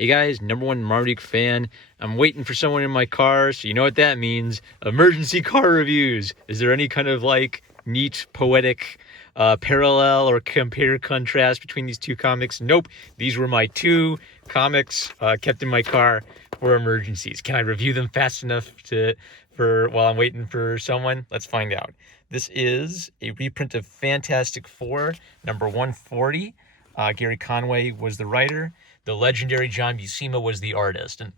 Hey guys, number one Marmaduke fan. I'm waiting for someone in my car, so you know what that means. Emergency car reviews. Is there any kind of neat poetic parallel or compare contrast between these two comics? Nope. These were my two comics kept in my car for emergencies. Can I review them fast enough for while I'm waiting for someone? Let's find out. This is a reprint of Fantastic Four, number 140. Gary Conway was the writer. The legendary John Buscema was the artist. And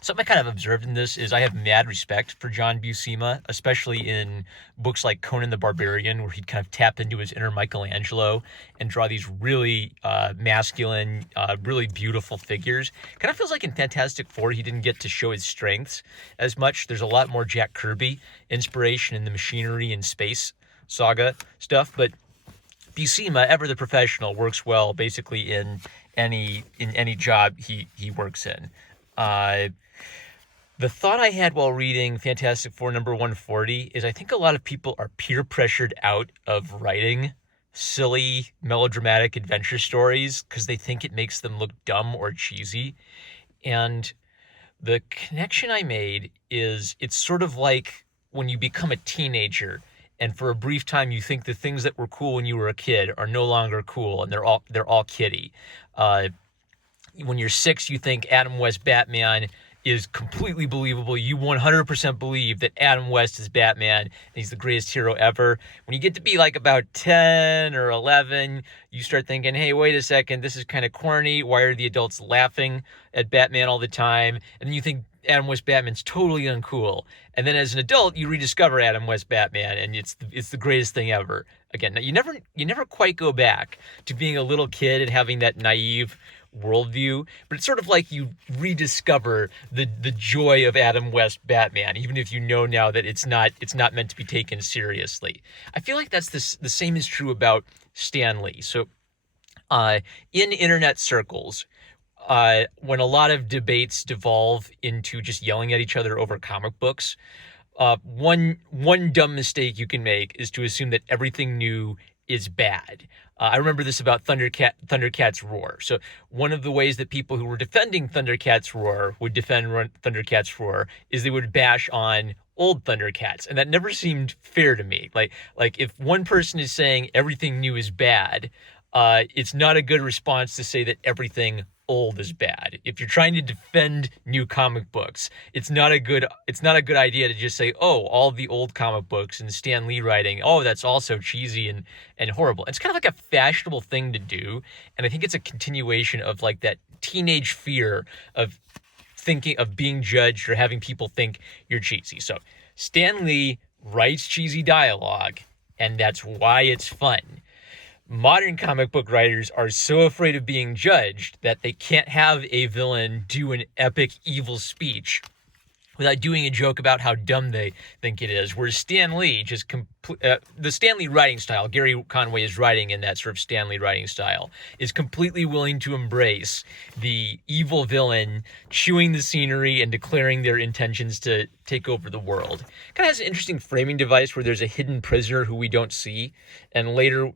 something I kind of observed in this is I have mad respect for John Buscema, especially in books like Conan the Barbarian, where he'd kind of tap into his inner Michelangelo and draw these really masculine, really beautiful figures. Kind of feels like in Fantastic Four, he didn't get to show his strengths as much. There's a lot more Jack Kirby inspiration in the machinery and space saga stuff, but Buscema, ever the professional, works well basically in any job he works in. The thought I had while reading Fantastic Four number 140 is I think a lot of people are peer pressured out of writing silly melodramatic adventure stories because they think it makes them look dumb or cheesy. And the connection I made is it's sort of like when you become a teenager and for a brief time you think the things that were cool when you were a kid are no longer cool and they're all kiddie. When you're 6, you think Adam West Batman is completely believable. You 100% believe that Adam West is Batman and he's the greatest hero ever. When you get to be like about 10 or 11, you start thinking, hey, wait a second, this is kind of corny. Why are the adults laughing at Batman all the time? And then you think Adam West Batman's totally uncool. And then as an adult, you rediscover Adam West Batman and it's the greatest thing ever. Again, now you never quite go back to being a little kid and having that naive worldview, but it's sort of like you rediscover the joy of Adam West Batman, even if you know now that it's not meant to be taken seriously. I feel like that's the same is true about Stan Lee. So in internet circles, when a lot of debates devolve into just yelling at each other over comic books, one dumb mistake you can make is to assume that everything new is bad. I remember this about Thundercats Roar. So one of the ways that people who were defending Thundercats Roar would defend Thundercats Roar is they would bash on old Thundercats, and that never seemed fair to me. Like if one person is saying everything new is bad, it's not a good response to say that everything old is bad. If you're trying to defend new comic books, it's not a good idea to just say, oh, all the old comic books and Stan Lee writing, oh, that's also cheesy and horrible. It's kind of like a fashionable thing to do, and I think it's a continuation of like that teenage fear of thinking of being judged or having people think you're cheesy. So Stan Lee writes cheesy dialogue, and that's why it's fun. Modern comic book writers are so afraid of being judged that they can't have a villain do an epic evil speech without doing a joke about how dumb they think it is. Whereas Stan Lee the Stan Lee writing style, Gary Conway is writing in that sort of Stan Lee writing style, is completely willing to embrace the evil villain chewing the scenery and declaring their intentions to take over the world. Kind of has an interesting framing device where there's a hidden prisoner who we don't see, and later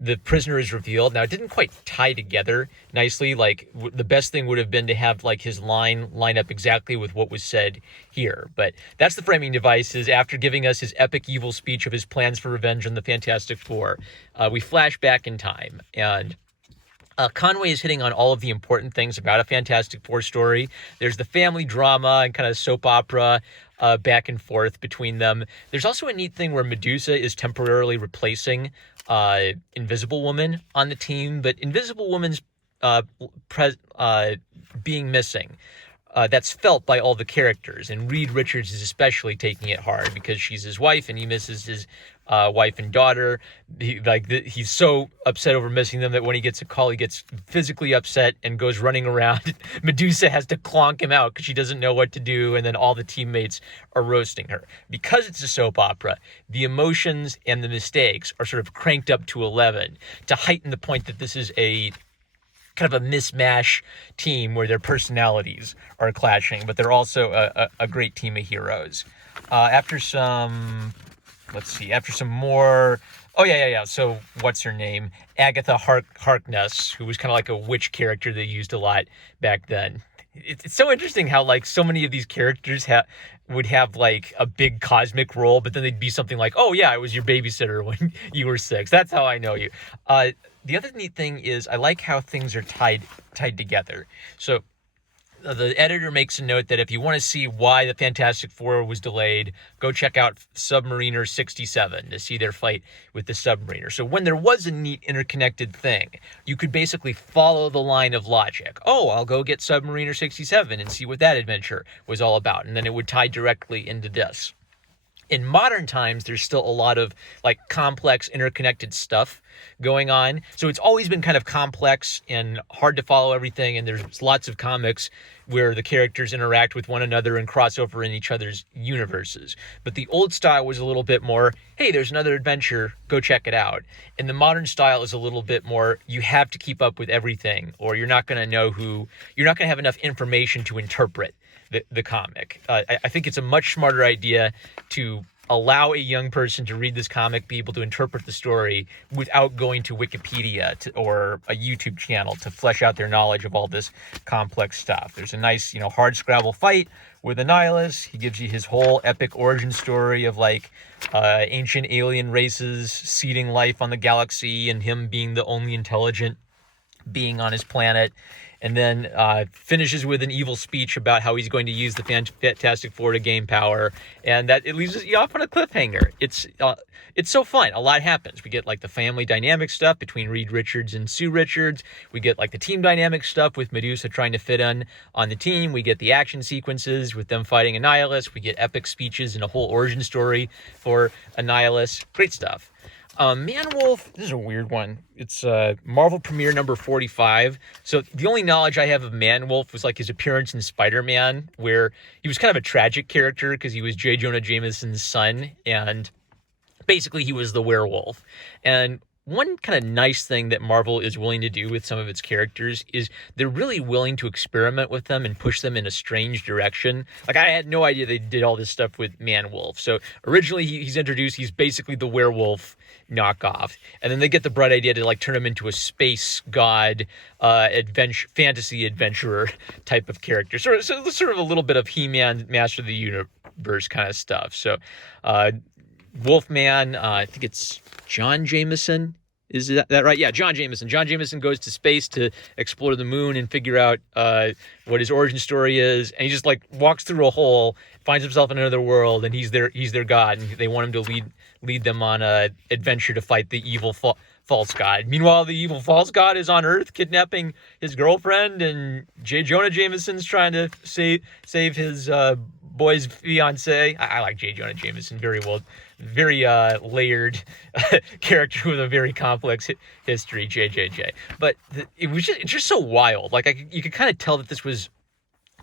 the prisoner is revealed. Now, it didn't quite tie together nicely. The best thing would have been to have his line up exactly with what was said here. But that's the framing device. Is after giving us his epic evil speech of his plans for revenge on the Fantastic Four, we flash back in time. And Conway is hitting on all of the important things about a Fantastic Four story. There's the family drama and kind of soap opera back and forth between them. There's also a neat thing where Medusa is temporarily replacing Invisible Woman on the team, but Invisible Woman's being missing. That's felt by all the characters, and Reed Richards is especially taking it hard because she's his wife and he misses his wife and daughter. He's so upset over missing them that when he gets a call, he gets physically upset and goes running around. Medusa has to clonk him out because she doesn't know what to do, and then all the teammates are roasting her. Because it's a soap opera, the emotions and the mistakes are sort of cranked up to 11 to heighten the point that this is a kind of a mismatch team where their personalities are clashing, but they're also a great team of heroes. After some more Oh yeah. So what's her name? Agatha Harkness, who was kind of like a witch character they used a lot back then. It's so interesting how like so many of these characters would have like a big cosmic role, but then they'd be something like, "Oh yeah, I was your babysitter when you were 6. That's how I know you." The other neat thing is I like how things are tied together. So the editor makes a note that if you want to see why the Fantastic Four was delayed, go check out Submariner 67 to see their fight with the Submariner. So when there was a neat interconnected thing, you could basically follow the line of logic. Oh, I'll go get Submariner 67 and see what that adventure was all about. And then it would tie directly into this. In modern times, there's still a lot of like complex interconnected stuff going on. So it's always been kind of complex and hard to follow everything. And there's lots of comics where the characters interact with one another and cross over in each other's universes. But the old style was a little bit more, hey, there's another adventure, go check it out. And the modern style is a little bit more, you have to keep up with everything, or you're not going to know you're not going to have enough information to interpret the comic. I think it's a much smarter idea to allow a young person to read this comic, be able to interpret the story without going to Wikipedia or a YouTube channel to flesh out their knowledge of all this complex stuff. There's a nice, hard scrabble fight with Annihilus. He gives you his whole epic origin story of like ancient alien races seeding life on the galaxy and him being the only intelligent being on his planet. And then finishes with an evil speech about how he's going to use the Fantastic Four to gain power, and that it leaves you off on a cliffhanger. It's so fun. A lot happens. We get like the family dynamic stuff between Reed Richards and Sue Richards. We get like the team dynamic stuff with Medusa trying to fit in on the team. We get the action sequences with them fighting Annihilus. We get epic speeches and a whole origin story for Annihilus. Great stuff. ManWolf, this is a weird one. It's Marvel Premiere number 45. So the only knowledge I have of ManWolf was like his appearance in Spider-Man, where he was kind of a tragic character because he was J. Jonah Jameson's son, and basically he was the werewolf. And one kind of nice thing that Marvel is willing to do with some of its characters is they're really willing to experiment with them and push them in a strange direction. Like, I had no idea they did all this stuff with ManWolf. So originally he's introduced, he's basically the werewolf knockoff. And then they get the bright idea to like turn him into a space god, fantasy adventurer type of character. So sort of a little bit of He-Man, Master of the Universe kind of stuff. So Wolfman, I think it's John Jameson. Is that right? Yeah, John Jameson. John Jameson goes to space to explore the moon and figure out what his origin story is. And he just like walks through a hole, finds himself in another world, and he's their god. And they want him to lead them on a adventure to fight the evil false god. Meanwhile, the evil false god is on Earth kidnapping his girlfriend, and J. Jonah Jameson's trying to save his boy's fiance. I like J. Jonah Jameson very well. Very layered character with a very complex history, JJJ. But it's just so wild. Like you could kind of tell that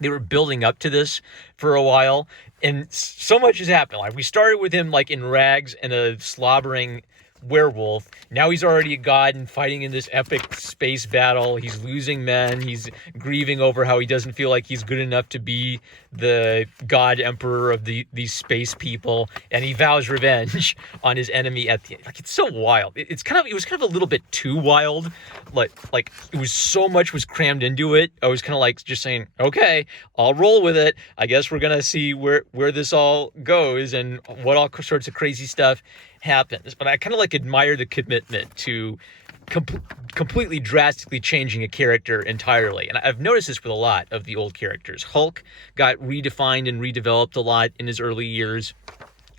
they were building up to this for a while, and so much has happened. Like we started with him like in rags and a slobbering werewolf. Now he's already a god and fighting in this epic space battle. He's losing men. He's grieving over how he doesn't feel like he's good enough to be the god emperor of these space people, and he vows revenge on his enemy at the end. Like, it's so wild. It was kind of a little bit too wild. Like it was so much was crammed into it. I was kind of like just saying, okay, I'll roll with it. I guess we're gonna see where this all goes and what all sorts of crazy stuff happens. But I kind of like admire the commitment to completely drastically changing a character entirely. And I've noticed this with a lot of the old characters. Hulk got redefined and redeveloped a lot in his early years.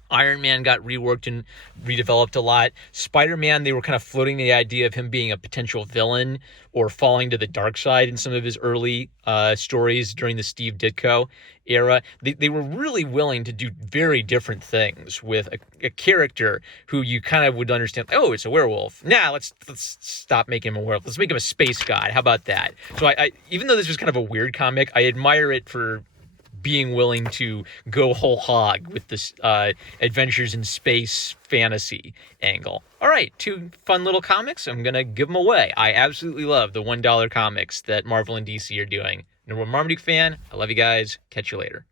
Iron Man got reworked and redeveloped a lot. Spider-Man, they were kind of floating the idea of him being a potential villain or falling to the dark side in some of his early stories during the Steve Ditko era. They were really willing to do very different things with a character who you kind of would understand, oh, it's a werewolf. Nah, let's stop making him a werewolf. Let's make him a space god. How about that? So I even though this was kind of a weird comic, I admire it for being willing to go whole hog with this adventures in space fantasy angle. All right, 2 fun little comics. I'm going to give them away. I absolutely love the $1 comics that Marvel and DC are doing. Number one Marmaduke fan. I love you guys. Catch you later.